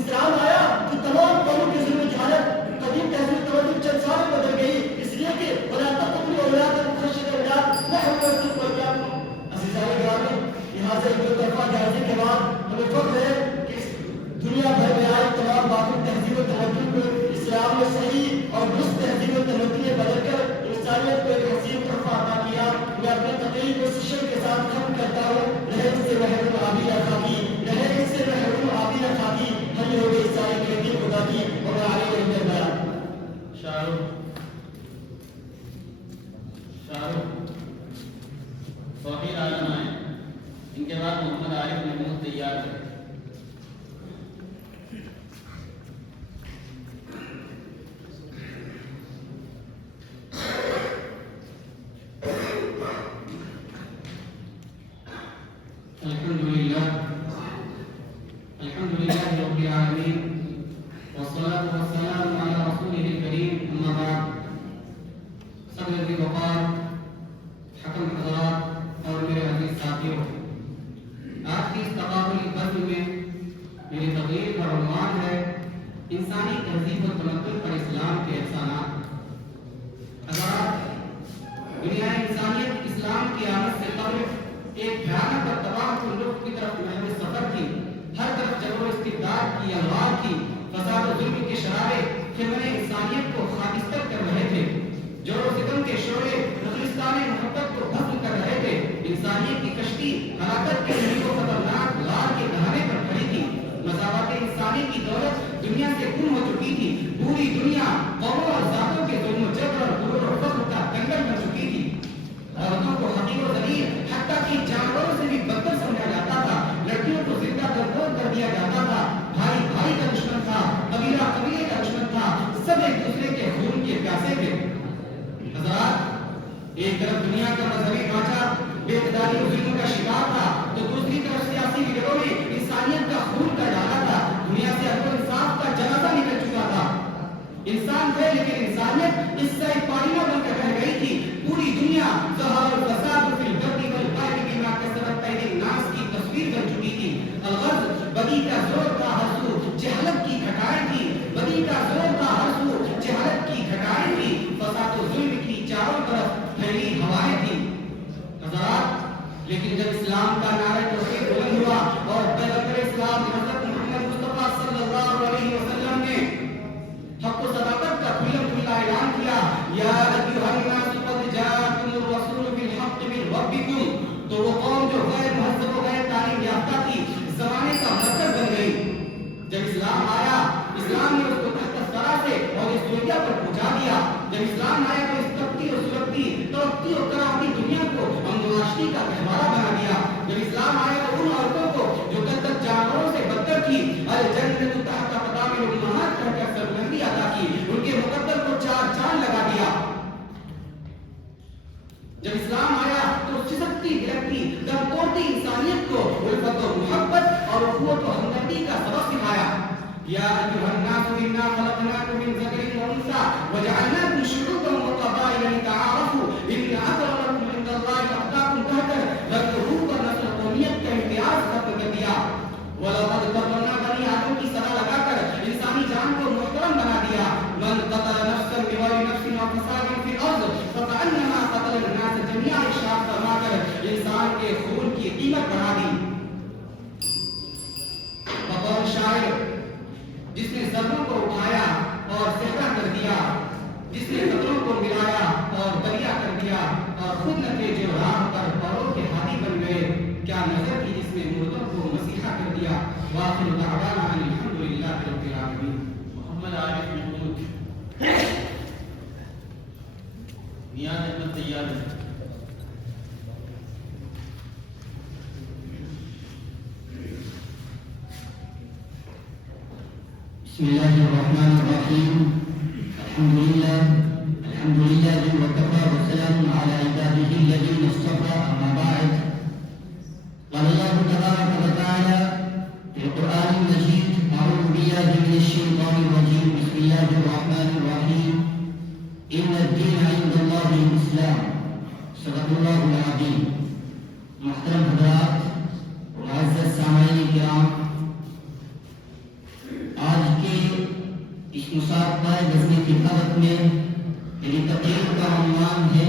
اسلام آیا تو تمام قوموں کی ظلم و جہالت قدیم تہذیب تمدن چند سال میں بدل گئی، اس لیے کہ وَلَا تَقْتُلُوا أَوْلَادَكُمْ خَشْيَةَ إِمْلَاقٍ نَحْنُ نَرْزُقُكُمْ وَإِيَّاكُمْ۔ عزیزان گرامی، یہاں سے دو طرفہ جائزے کے بعد ہمیں فخر ہے کہ دنیا بھر میں آئی تمام باقی تہذیب و تمدن کو اسلام نے صحیح اور درست تہذیب و تمدن میں بدل کر انسانیت کو ایک حسین تحفہ عطا کیا۔ میں اپنے تقریر کو اس شعر کے ساتھ ختم کرتا ہوں، رہے سے محروم آبی خاکی، رہے سے محروم آبی خاکی، ہم ہو گئی ساری کھیتی خدا کی اور آگے رہنے بیان۔ شاہ توحید عالم آئے، ان کے بعد محمد عارف محمود تیار ہے۔ الحمدللہ رب العالمین والصلاة والسلام علی رسولہ الکریم، اما بعد۔ صدر ذی وقار، حکم حضرات اور میرے عزیز ساتھیوں، آج کی اس تقابلی بزم میں میری تقریر کا عنوان ہے انسانی تہذیب و تمدن پر اسلام کے احسانات۔ حضرات، دنیا انسانیت اسلام کی آمد سے قبل ایک بھیانک اور تباہ کن رخ کی طرف محض سفر تھی۔ ہر طرف جبر و استبداد کی انوار کی، فساد و ظلم کے شرارے خدمت انسانیت کو خاکستر کر رہے تھے، جور و ستم کے شعلے نخلستان محبت کو دفن کر رہے تھے۔ انسانیت کی کشتی ہلاکت کے نئی و خطرناک غار کے کنارے پر کھڑی تھی۔ مساوات انسانی کی دولت دنیا سے گم ہو چکی تھی۔ پوری دنیا قوموں اور ذاتوں کے ظلم و جبر اور غرور اور فخر کا کنگل بن چکی تھی۔ عورتوں کو حقیر و ذلیل، حتیٰ کہ جانوروں سے بھی بدتر سمجھا جاتا تھا۔ لڑکیوں کو زندہ درگور کر دیا جاتا تھا۔ بھائی بھائی کا دشمن تھا، قبیلہ قبیلے کا دشمن تھا، سب ایک دوسرے کے خون کے پیاسے تھے۔ حضرات، ایک طرف دنیا کا مذہبی ڈھانچہ بے اقتداری و ظلم کا شکار تھا تو دوسری طرف سیاسی لیڈروں نے انسانیت کا خون کا ڈالا تھا۔ دنیا سے عدل و انصاف کا جنازہ نکل چکا تھا۔ انسان تھے لیکن انسانیت اس سے پاڑیاں بن کر رہ گئی تھی۔ پوری دنیا ظہر الفساد فی البر والبحر بما کسبت ایدی الناس کی تصویر بن چکی تھی۔ الغرض بدی کا زور تھا، ہر سو جہالت کی گھٹائی تھی۔ بدی کا زور تھا، ہر سو جہالت کی گھٹائی تھی۔ فساد و ظلم کی چاروں طرف پھیلی ہوائیں تھی۔ حضرات، لیکن جب اسلام کا نعرہ توحید بلند ہوا اور پیغمبر اسلام حضرت محمد مصطفیٰ صلی اللہ علیہ وسلم نے حق و صداقت کا کھلا کھلا اعلان کیا، یا ایھا الناس قد جاءکم الرسول بالحق من ربکم، تو وہ قوم جو غیر مہذب و غیر تعلیم یافتہ تھی، زمانے کا الجنت تحت اقدام الامہات کہہ کر سربلندی عطا کی، ان کے مقدر کو چار چاند لگا دیا۔ جب اسلام آیا تو چسکتی گرتی دم توڑتی انسانیت کو الفت و محبت اور اخوت و ہمدردی کا سبق سکھایا۔ یا ایھا الناس انا خلقناکم من ذکر و انثى وجعلناکم شعوبا وقبائل لتعارفوا ان اکرمکم عند اللہ اتقاکم کہہ کر حروف اور نسل قومیت کا امتیاز ختم کر دیا۔ وَلَقَدْ كَرَّمْنَا بَنِي آدم کی صلاح لگا کر انسانی جان کو محترم بنا دیا۔ مَنْ قَتَلَ نَفْسًا بِغَيْرِ نَفْسٍ أَوْ فَسَادٍ فِي الْأَرْضِ فَكَأَنَّمَا قَتَلَ النَّاسَ جَمِيعًا، ارشاد فرما کر انسان کے خون کی قیمت بڑھا دی۔ بقول شاعر، جس نے ذروں کو اٹھایا اور صحرا کر دیا، جس نے قطروں کو ملایا اور دریا کر دیا، اور خود نکلے جو راہ پر پروں کے ہاتھی بن گئے، کیا نظر کی جس نے مردوں کو مسیحا کر دیا۔ وآخر دعوانا ان الحمد للہ رب العالمین۔ محمد عارف محمود، نیاز احمد طیار۔ بسم الله الرحمن الرحيم. الحمد لله وكفى وسلام على عباده الذين اصطفى. أما بعد، قال الله تبارك وتعالى في القرآن المجيد: أعوذ بالله من الشيطان الرجيم. بسم الله الرحمن الرحيم. إن الدين عند الله الإسلام. صدق الله العظيم. محترم حضرات، معزز سامعین کرام، آج کے اس مسابقہ غزل تلاوت میں میری تقریر کا عنوان ہے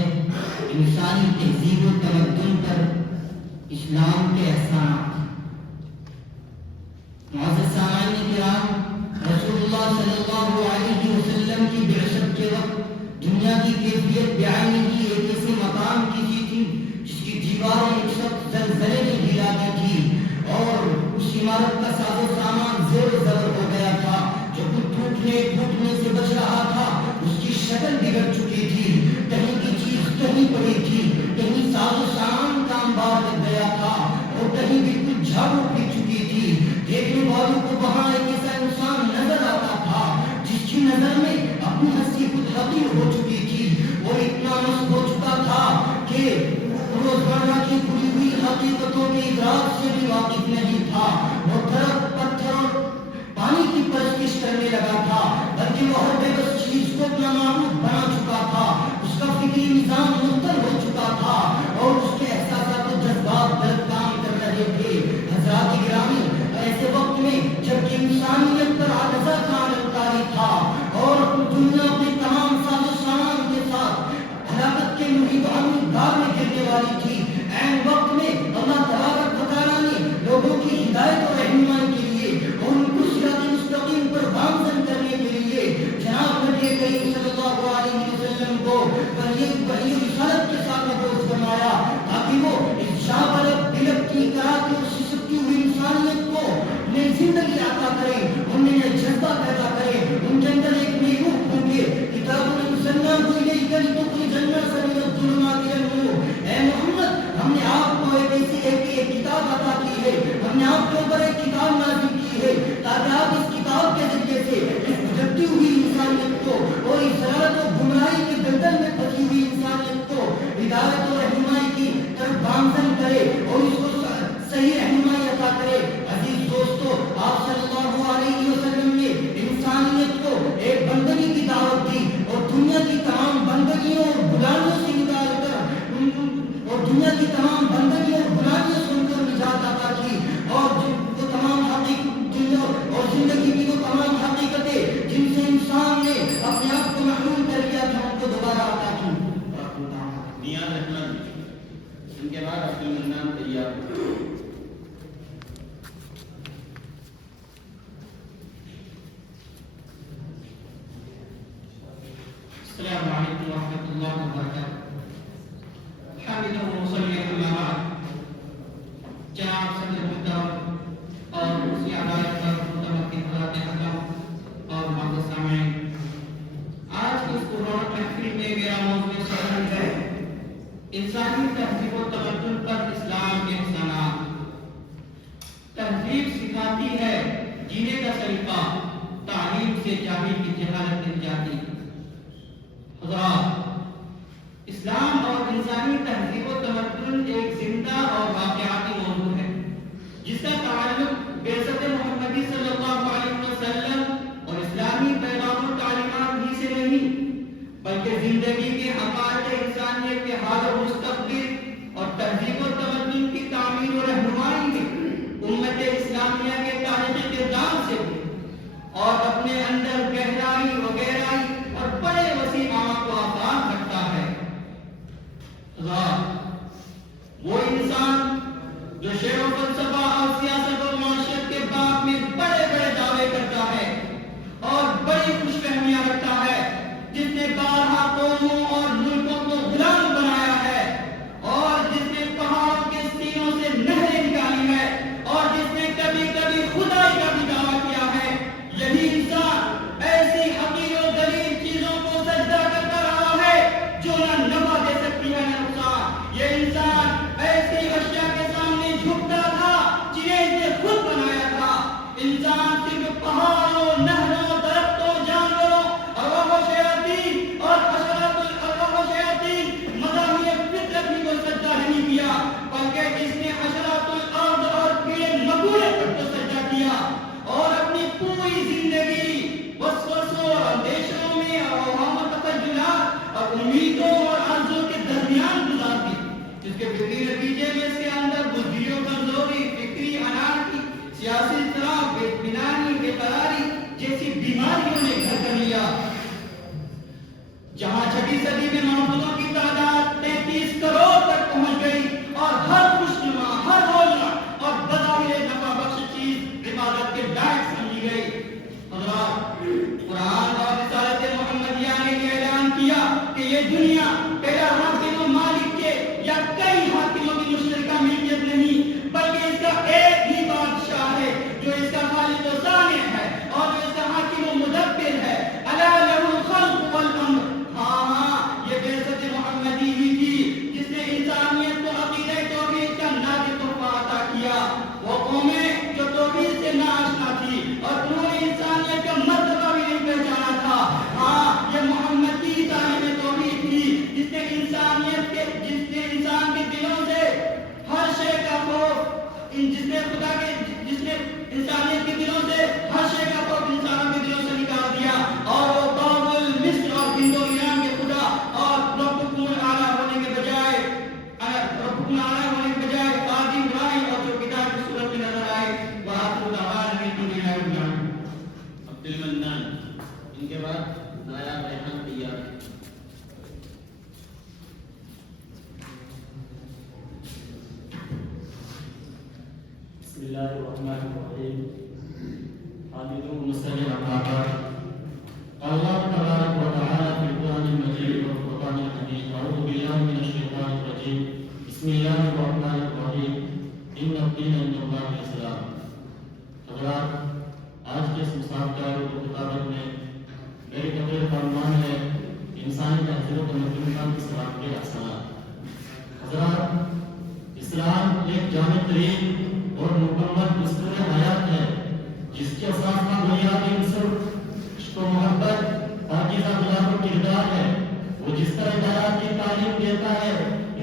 انسانی تہذیب و تمدن پر اسلام کے احسانات۔ معزز سامعین کرام، رسول اللہ صلی اللہ علیہ وسلم کی بعثت کے وقت دنیا کی کیفیت بعینہ ایک ایسے مقام کی تھی جس کی دیواریں ایک سخت زلزلے میں ہلا دی تھی، اور اس عمارت کا ساز و سامان زیر و زبر ہو گیا تھا۔ جو کچھ ٹوٹنے سے بچ رہا تھا اس کی شکل بگڑ چکی تھی، کہیں کی چیز کہیں پڑی تھی، کہیں ساز و سامان کا انبار لگ گیا تھا، اور کہیں بالکل جھاڑو پڑ چکی تھی۔ دیکھنے والوں کو وہاں ایک ایسا انسان نظر آتا تھا جس کی نظر میں اپنی ہستی خود حقیر ہو چکی تھی، وہ اتنا مست ہو چکا تھا کہ روزمرہ کی کھلی ہوئی حقیقتوں کے ادراک سے بھی واقف نہیں تھا۔ وہ درخت، پتھر اور پانی کی پرستش کرنے لگا تھا، بلکہ وہ ہر بے بس چیز کو اپنا معبود بنا چکا تھا۔ اس کا فکری نظام معطل ہو چکا تھا، اور اس کے احساسات و جذبات غلط کام کر رہے تھے۔ حضرات گرامی، ایسے وقت میں جب کہ انسانیت پر عجزہ کا عالم طاری تھا اور دنیا اپنے تمام ساز و سامان کے ساتھ ہلاکت کے محیط و امن میں گرنے والی تھی، عین وقت میں اللہ تبارک و تعالیٰ نے لوگوں کی ہدایت اور رہنمائی کے لیے اور ان کو صراط مستقیم پر گامزن کرنے کے لیے جناب نبی کریم صلی اللہ علیہ وسلم کو وحی رسالت کے ساتھ مبعوث فرمایا، تاکہ وہ اس شاہ بلکتی کراتی اور سسکتی ہوئی انسانیت کو نئی زندگی عطا کرے، ان میں نئے جذبہ پیدا کرے، ان کے اندر ایک نئی روح پھونکے۔ کتاب المسلمان کو الیک لتخرج الناس من الظلمات الى النور۔ اے محمد، ہم نے آپ کو ایک کتاب عطا کی ہے، ہم نے آپ کے اوپر ایک کتاب نازل کی ہے، تاکہ آپ اس کتاب کے ذریعے سے اس جھٹی ہوئی انسانیت کو اور اس ضلالت و گمراہی کے دلدل میں پھنسی ہوئی انسانیت کو ہدایت و رہنمائی کی طرف گامزن کرے اور اس کو صحیح رہنمائی عطا کرے۔ عزیز دوستو، آپ صلی اللہ علیہ وسلم نے انسانیت کو ایک بندگی کی دعوت دی، اور دنیا کی تمام بندگیوں اور غلامیوں سے نکال کر اور دنیا کی تمام بندگیوں اور غلامیوں سے ان کو نجات عطا کی، اور وہ تمام اور زندگی کی وہ تمام حقیقتیں جن سے انسان نے اپنے آپ کو محروم کر لیا تھا ان کو دوبارہ عطا کی۔ نیاز احمد، ان کے بعد عبد المنان طیار۔ السلام علیکم ورحمۃ اللہ وبرکاتہ۔ حامد و مصلی اللہ بعد، جناب صدر محترم اور اسی عدالت پر متمکن حضرات حضرات اور معزز سامعین، آج کی اس پررونق محفل میں میرا موضوع سخن ہے انسانی تہذیب و تمدن پر اسلام کے احسانات۔ تہذیب سکھاتی ہے جینے کا طریقہ، تعلیم سے جاہل کی جہالت مل جاتی۔ حضرات، اسلام اور انسانی تہذیب و تمدن ایک زندہ اور واقعاتی موضوع ہے جس کا تعلق بعثت محمدی صلی اللہ علیہ وسلم اور اسلامی پیغام و تعلیمات ہی سے نہیں، بلکہ زندگی کے حقائق انسانیت کے حال و مستقبل اور تہذیب و تمدن کی تعمیر و رہنمائی میں امت اسلامیہ کے تاریخی کردار سے بھی اور اپنے اندر گہرائی و گہرائی اور بڑے وسیع معنی کو آسان رکھتا ہے۔ وہ انسان جو شعر و فلسفہ اور سیاست و معاشرت کے باب میں بڑے بڑے دعوے کرتا ہے اور بڑی خوش فہمیاں رکھتا ہے، جس نے بارہا قوموں اور ملکوں کو غلام بنایا ہے اور جس نے پہاڑوں کے سینوں سے نہریں نکالی ہے اور جس نے کبھی کبھی خدائی کا بھی دعویٰ کیا ہے، یہی انسان ایسی حقیر و دلیل چیزوں کو سجدہ کرتا رہا ہے جو نہ نفع دے سکتی ہے نہ نقصان۔ یہ انسان ایسی اشیاء کے سامنے جھکتا تھا جنہیں اس نے خود بنایا تھا۔ انسان صرف پہاڑوں، نہروں، درختوں، جانوروں، ارواح و شیاطین اور حشرات الارواح و شیاطین مظاہر فطرت بھی کو سجدہ نہیں کیا، بلکہ اس نے حشرات الارض اور کیڑے مکوڑے پر تو سجدہ کیا اور اپنی پوری زندگی وسوسوں اور اندیشوں میں اور اوہام و تخیلات اور امیدوں اور آرزوؤں کے درمیان گزار دی، جس کے فکری نتیجے میں اس کے اندر بزدلی و کمزوری، فکری انارکی، سیاسی اضطراب، بے اطمینانی، بے قراری جیسی بیماریوں نے گھر کر لیا۔ جہاں چھٹی صدی میں محفوظوں کی تعداد 33 کروڑ تک پہنچ گئی اور ہر خوشنما، ہر روزہ اور بظاہر نفع بخش چیز عبادت کے لائق سمجھی گئی۔ حضرات، قرآن اور رسالت محمدیہ نے یہ اعلان کیا کہ یہ دنیا پہلا حاکم و مالک کے یا کئی حاکموں کی مشترکہ ملکیت نہیں، بلکہ اس کا ایک ہی بادشاہ ہے جو اس کا خالق و صانع ہے اور جو اس کا حاکم و مدبر ہے۔ الا لہ الخلق والامر۔ ہاں، یہ بعثت محمدی ہی تھی جس نے انسانیت کو عقیدہ توحید کا نازل تحفہ عطا کیا۔ وہ قومیں جو توحید سے ناآشنا تھی اور انہوں نے انسانیت کا مرتبہ بھی نہیں پہچانا تھا، ہاں، یہ محمد کی تعلیم توحید تھی جس نے انسان کے دلوں سے ہر شے کا خوف، جس نے انسانیت کے دلوں سے ہر شے کا خوف انسانوں کے دلوں سے نکال دیا اور وہ بابل، مصر اور ہند و ایران کے خدا اور ربکم الاعلی ہونے کے بجائے قاضی برائی اور جو کتاب کی صورت میں نظر آئے، وآخر دعوانا ان الحمد للہ رب العالمین۔ عبد المنان، ان کے بعد نایاب ریحان تیار۔ بسم اللہ الرحمن الرحیم۔ حامدون مسلم عقابہ اللہ تبارک و تعالی فی القرآن المجید والفرقان الحمید۔ اعوذ باللہ من الشیطان الرجیم۔ بسم اللہ الرحمن الرحیم۔ ان الدین عند اللہ الاسلام۔ حضرات، آج کے اس مسابقہ و خطابت میں میری تقریر کا عنوان ہے انسانی تہذیب و تمدن کا اسلام کے اثرات۔ حضرات، اسلام ایک جامع ترین اور مکمل دستور حیات ہے جس کے اساس کا بنیادی عنصر عشق و محبت، پاکیزہ اخلاق و کردار ہے۔ وہ جس طرح ہدایات کی تعلیم دیتا ہے،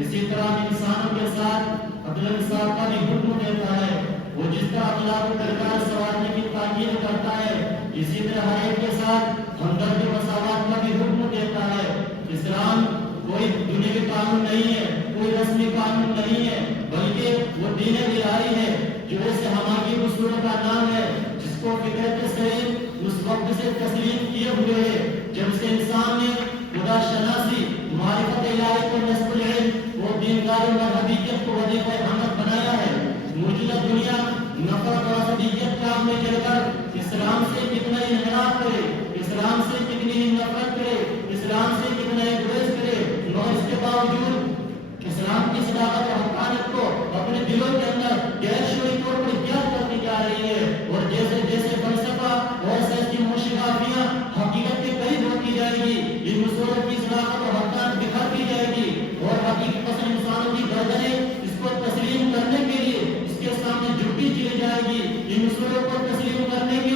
اسی طرح انسانوں کے ساتھ عدل و انصاف کا بھی حکم دیتا ہے۔ وہ جس طرح اخلاق و کردار سنوارنے کی تاکید کرتا ہے، اسی طرح ہر ایک کے ساتھ ہمدردی و مساوات کا بھی حکم دیتا ہے۔ اسلام کوئی دنیاوی قانون نہیں ہے، کوئی رسمی قانون نہیں ہے، بلکہ وہ دین الہی ہے جو اس ہماگی اصول کا نام ہے، جس کو فطرت سلیم اس وقت سے تسلیم کیے ہوئے ہے جب سے انسان نے خدا شناسی، معرفت الہی کو نصب العلم و دینداری و مذہبیت کو وظیفہ ہمت بنایا ہے۔ موجودہ دنیا نفرت و عصبیت کا میں چل کر اسلام سے کتنا انحراف کرے، اسلام سے کتنی نفرت کرے، اسلام سے کتنا گریز کرے، مگر اس کے باوجود اسلام کی صداقت و حقانیت کو اپنے دلوں کے اندر غیر شعوری طور پر یاد کرتی جا رہی ہے، اور جیسے جیسے فلسفہ اور سائنس کی موشگافیاں حقیقت کے قریب ہوتی جائے گی، ان اصولوں کی صداقت و حقانیت بکھرتی جائے گی اور حقیقت پسند انسانوں کی گردنیں اس کو تسلیم کرنے کے لیے اس کے سامنے جھکتی چلی جائے گی۔ ان اصولوں کو تسلیم کرنے کے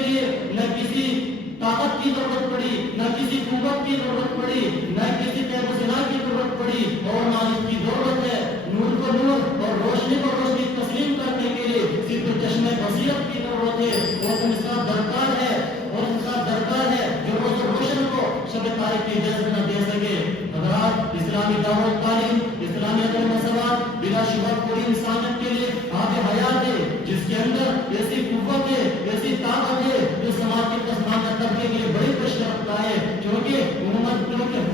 کسی طاقت کی ضرورت پڑی، نہ کسی قوت کی ضرورت پڑی، نہ کسی تیز و سلاح کی ضرورت پڑی، اور نہ اس کی ضرورت ہے نور کو نور اور روشنی کو روشنی تسلیم کرنے کے لیے صرف چشمے بصیرت کی ضرورت ہے، اور انصاف درکار ہے، اور انصاف درکار ہے جو روز روشن کو شب تاریخ کی اجازت نہ دے سکے۔ حضرات، اسلامی دعوت تعلیم، اسلامی عدم مساوات بلا شبہ پوری انسانیت کے لیے آب حیات ہے، جس کے اندر ایسی قوت ہے، ایسی طاقت ہے جو سماج کے پسماندہ طبقے کے لیے بڑی پیشرفت ہے، کیونکہ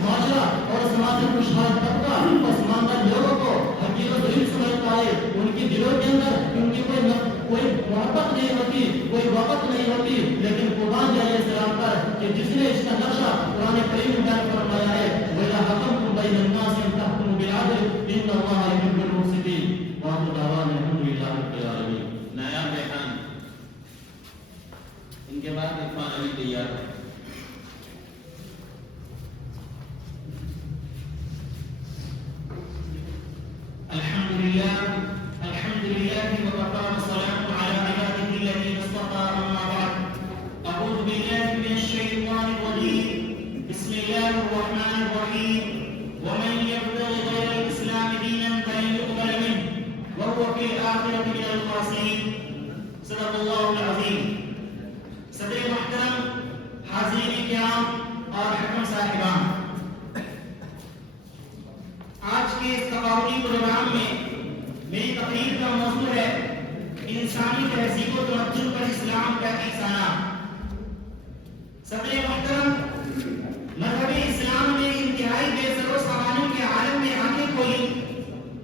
معاشرہ اور سماج میں خوشحال طبقہ پسماندہ لوگوں کو حقیقت علم سمجھتا ہے، ان کی دلوں کے اندر ان کی کوئی محبت نہیں ہوتی، کوئی وقت نہیں ہوتی، لیکن قربان جائے السلام پر کہ جس نے اس کا نقشہ قرآن کریم میں بیان فرمایا ہے، وَإِذَا حَكَمْتُمْ بَيْنَ النَّاسِ أَن تَحْكُمُوا بِالْعَدْلِ إِنَّ اللَّهَ يُحِبُّ الْمُقْسِطِينَ۔ وَآخِرُ دعوانا الحمد للہ رب العالمین۔ نایاب ریحان، ان کے بعد عرفان علی تیار۔ الحمد لله وكفى والصلاة على عباده الذين اصطفى، أما بعد، أعوذ بالله من الشيطان الرجيم، بسم الله الرحمن الرحيم، ومن يبتغي غير الإسلام دينا فلن يقبل منه وهو في الآخرة من الخاسرين، صدق الله العظيم۔ صدر محترم، حاضرین کرام اور حکم صاحبان، آج کے اس تقابلی پروگرام میں میری تقریر کا موضوع ہے انسانی تہذیب و تمدن پر اسلام کا احسانات۔ صدر محترم، مذہب اسلام نے انتہائی بے سر و سامانوں کے عالم میں آنکھیں کھولی،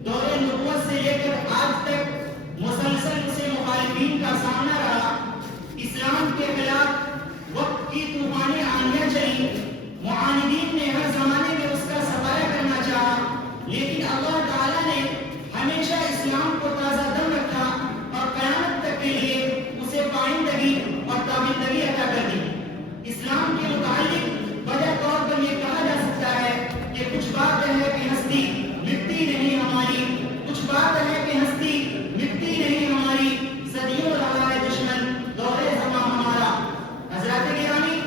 دور نبوت سے لے کر آج تک مسلسل اسے مخالفین کا سامنا رہا، اسلام کے خلاف وقت کی طوفانی آندیاں چلی، معاندین نے ہر زمانے میں اس کا سفارہ کرنا چاہا، لیکن اللہ تعالیٰ نے ہمیشہ اسلام کو تازہ دم رکھا اور قیامت تک کے لیے اسے پائندگی اور تابندگی عطا کر دی۔ اسلام کے متعلق وجہ طور پر یہ کہا جا سکتا ہے کہ کچھ بات ہے کہ ہستی مٹی نہیں ہماری، کچھ بات ہے کہ ہستی مٹی نہیں ہماری، صدیوں رہا ہے دشمن دور زمان ہمارا۔ حضرات گرامی،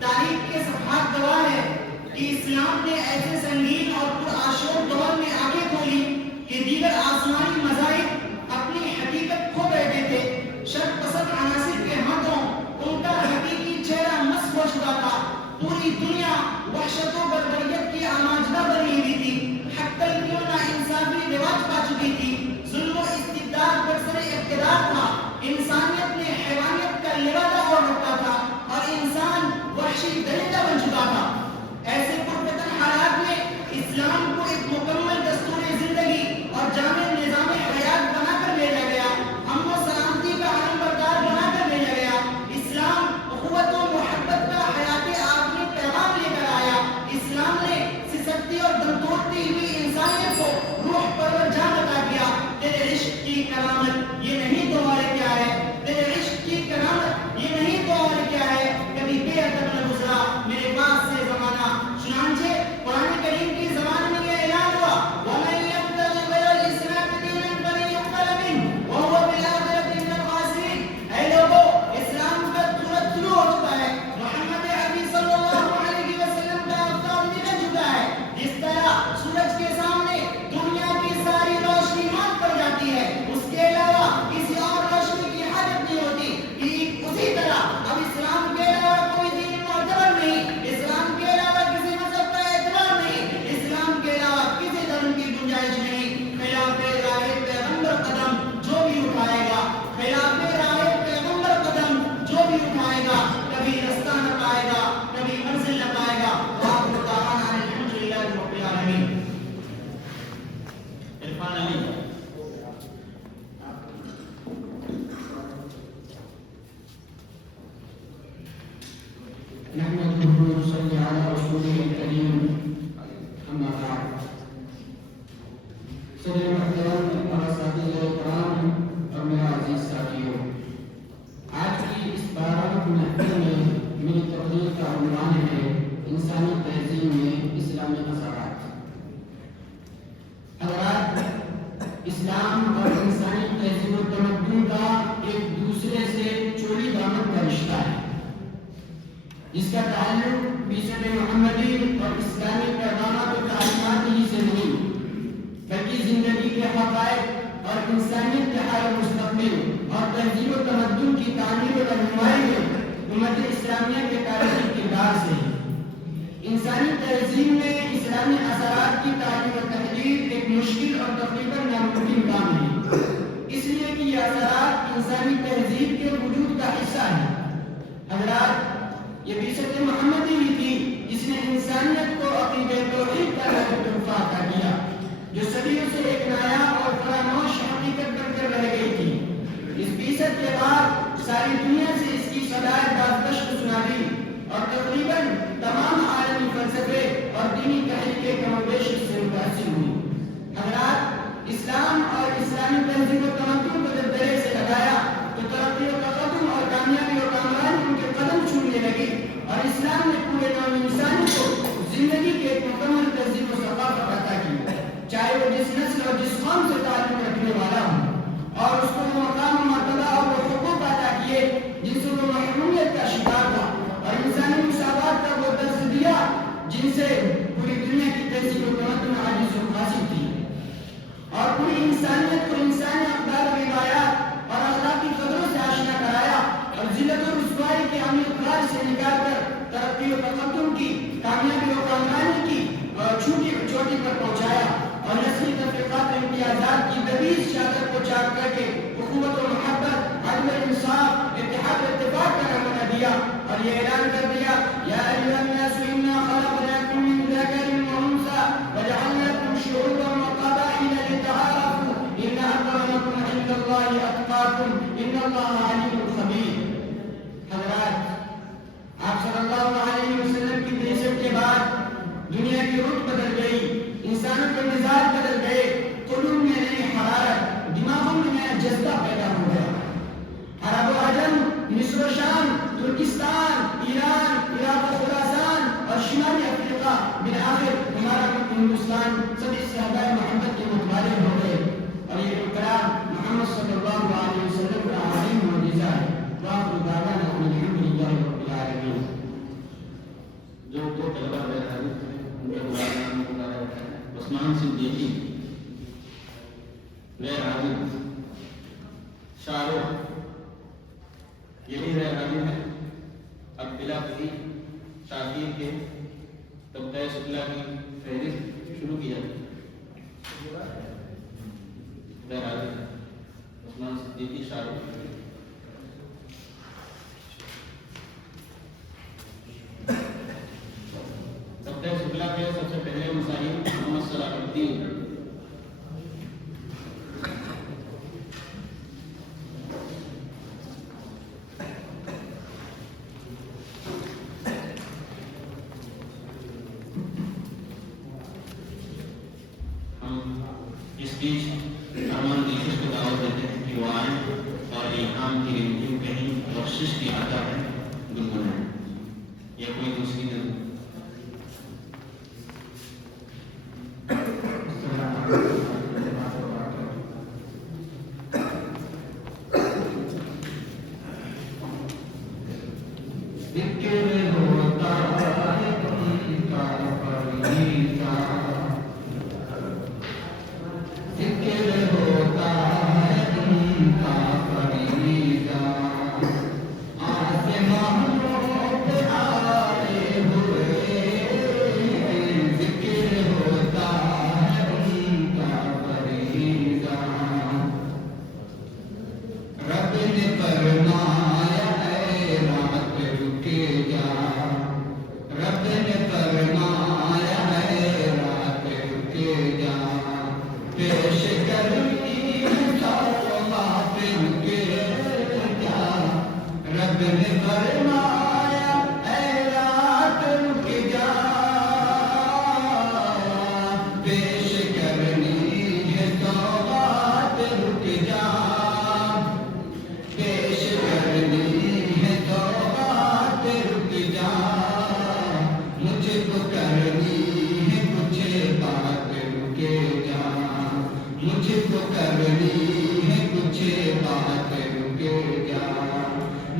تاریخ کے صفحات گواہ ہے کہ اسلام نے ایسے سنگین اور پرآشوب دور میں آگے کھولی کہ دیگر آسمانی مذاہب اپنی حقیقت کھو بیٹھے تھے، شرق پسند عناصر کے ہاتھوں ان کا حقیقی چہرہ مسخ ہو چکا تھا، پوری دنیا وحشت و بربریت کی آماجدہ بنی ہوئی تھی، حق کیوں نہ انصافی رواج پا چکی تھی، ظلم و استبداد برسر اقتدار تھا، انسانیت نے حیوانیت کا لبادہ اوڑھ رکھا تھا اور انسان وحشی درندہ بن چکا تھا۔ ایسے پرفتن حالات میں اسلام کو ایک مکمل دستور زندگی اور جامع نظام حیات بنا کر بھیجا گیا، امن و سلامتی کا علم بردار بنا کر بھیجا گیا۔ اسلام اخوت و محبت کا حیات آخری پیغام لے کر آیا۔ اسلام نے سسکتی اور دم توڑتی ہوئی انسانیت کو روح پرور جان عطا کیا۔ تیرے عشق کی کرامت یہ نہیں تو اور کیا ہے، تیرے عشق کی کرامت یہ نہیں تو اور کیا ہے، کبھی بے ادب نہ گزرا میرے پاس سے زمانہ۔ چنانچہ قرآن کریم کی زبان میں یہ اعلان ہوا، وَمَن يَبْتَغِ غَيْرَ الْإِسْلَامِ دِينًا فَلَن يُقْبَلَ مِنْهُ وَهُوَ فِي الْآخِرَةِ مِنَ الْخَاسِرِينَ۔ اے لوگو، اسلام کا سورج طلوع ہو چکا ہے، محمد عربی صلی اللہ علیہ وسلم کا آفتاب نکل چکا ہے۔ جس طرح سورج کے سامنے دنیا کی ساری روشنی مات پڑ جاتی ہے، اس کے علاوہ کسی اور روشنی کی حاجت نہیں ہوتی، ٹھیک اسی طرح اب اسلام کے علاوہ کوئی دین معتبر نہیں، اسلام کے علاوہ کسی مذہب کا اعتبار نہیں، اسلام کے علاوہ کسی دھرم کی گنجائش نہیں۔ خلاف راہ پیغمبر قدم جو بھی اٹھائے گا، خلاف راہ پیغمبر قدم جو بھی اٹھائے گا، کبھی رستہ نہ پائے گا، کبھی منزل نہ پائے گا۔ وآخر دعوانا الحمد للہ رب العالمین۔ عرفان علی۔ نحمده ونصلي على رسوله الكريم، أما بعد۔ صدر محترم اور اساتذہ کرام اور میرا عزیز ساتھیوں، آج کی اس بارہ محفل میں میری تقریر کا عنوان ہے انسانی تہذیب میں اسلامی اثرات۔ حضرات، اسلام اور انسانی تہذیب و تمدن کا ایک دوسرے سے چولی دامن کا رشتہ ہے۔ جس کا تعلق بعثت محمدی اور اسلامی پیغامات و تعلیمات ہی سے نہیں بلکہ زندگی کے حقائق اور انسانیت کے حال مستقبل اور تہذیب و تمدن کی تعمیر و رہنمائی میں امت اسلامیہ کے تاریخی کردار سے ہے۔ انسانی تہذیب میں اسلامی اثرات کی تعلیم و تحریر ایک مشکل اور تقریباً ناممکن کام ہے، اس لیے کہ یہ اثرات انسانی تہذیب کے وجود کا حصہ ہیں۔ حضرات، یہ بعثت محمدی ہی تھی جس نے انسانیت کو عقیدہ توحید کا تحفہ عطا کیا، جو صدیوں سے ایک نایاب اور فراموش حقیقت بن کر رہ گئی تھی۔ اس بعثت کے بعد ساری دنیا سے اس کی صدائے بازگشت سنا دی اور تقریباً تمام عالمی فلسفے اور دینی تحریکیں کم و بیش اس سے متاثر ہوئی۔ حضرات، اسلام اور اسلامی تہذیب و تمدن کو جب درے سے لگایا تو ترقی و تقدم اور کامیابی و کامرانی ان کے قدم چھونے لگی اور اسلام نے پورے نوع انسانی کو زندگی کے ایک مکمل تہذیب و ثقافت عطا کی، چاہے وہ جس نسل اور جس قوم سے تعلق رکھنے والا ہو، اور اس کو وہ مقام و مرتبہ اور وہ حقوق عطا کیے جن سے وہ محرومیت کا شکار تھا، اور انسانی مساوات کا وہ درس دیا جن سے پوری دنیا کی تہذیب و تمدن عاجز و قاصر تھی، اور پوری انسانیت کو انسانی اقدار و روایات اور اخلاقی قدروں سے آشنا کرایا اور ذلت و رسوائی کے عمیق خار سے نکال کر ترقی و تقدم کی، کامیابی و کامرانی کی چھوٹی چوٹی پر پہنچایا، اور نسلی تفریقات و امتیازات کی دبیز چادر کو چاک کر کے اخوت و محبت، عدل و انصاف، اتحاد و اتفاق کا نمونہ دیا اور یہ اعلان کر دیا، یا ایھا الناس انا خلقناکم من ذکر و انثی وجعلناکم شعوبا وقبائل لتعارفوا ان اکرمکم عند اللہ اتقاکم ان اللہ علیم خبیر۔ حضرات، آپ صلی اللہ علیہ وسلم کی بعثت کے بعد دنیا کی رخ بدل گئی، انسانوں کے مزاج بدل گئے، قلوب میں نئی حرارت، دماغوں میں نیا جذبہ پیدا ہو گیا۔ عرب و عجم، مصر و شام، ترکستان، ایران، عراق و خراسان اور شمالی افریقہ، بالآخر ہمارا ہندوستان سب اس صحابہ محمد کے متبادل ہو گئے، اور یہ انقلاب محمد صلی اللہ علیہ وسلم کا عظیم معجزہ ہے۔ وآخر دعوانا ان الحمد للہ رب العالمین۔ جو دو طلبہ رہ رہے ہیں ان کے نام بتایا جاتا ہے عثمان صدیقی، غیر عالم شاہ رخ، یہ بھی غیر عالم ہے۔ اب بلا کسی تاخیر کے طبقہ شکلا کی فہرست شروع کی جاتی ہے۔ غیر عالم عثمان صدیقی، شاہ رخ۔ طبقہ شکلا کے سب سے پہلے مسائل محمد صلاح الدین، اس بیچ ارمان دیکھنے کو دعوت دیتے ہیں کہ وہ آئیں اور الہام کی رنگیوں کہیں بخشش کی عطا ہے گنگنائیں، یا کوئی دوسری نہیں۔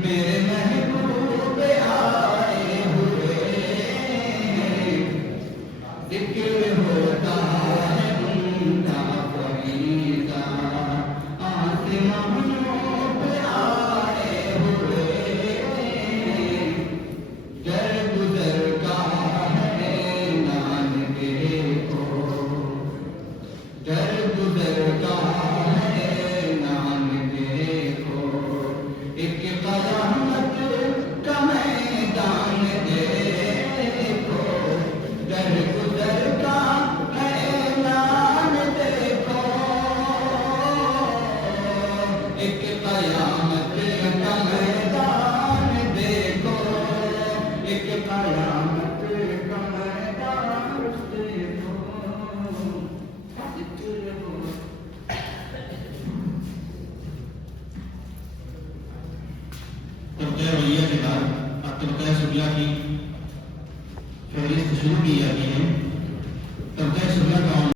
میرے محبوب طبقہ ولیہ کے بعد اب طبقہ سبلہ کی فہرست شروع کی جاتی ہے. طبقہ سبلہ کا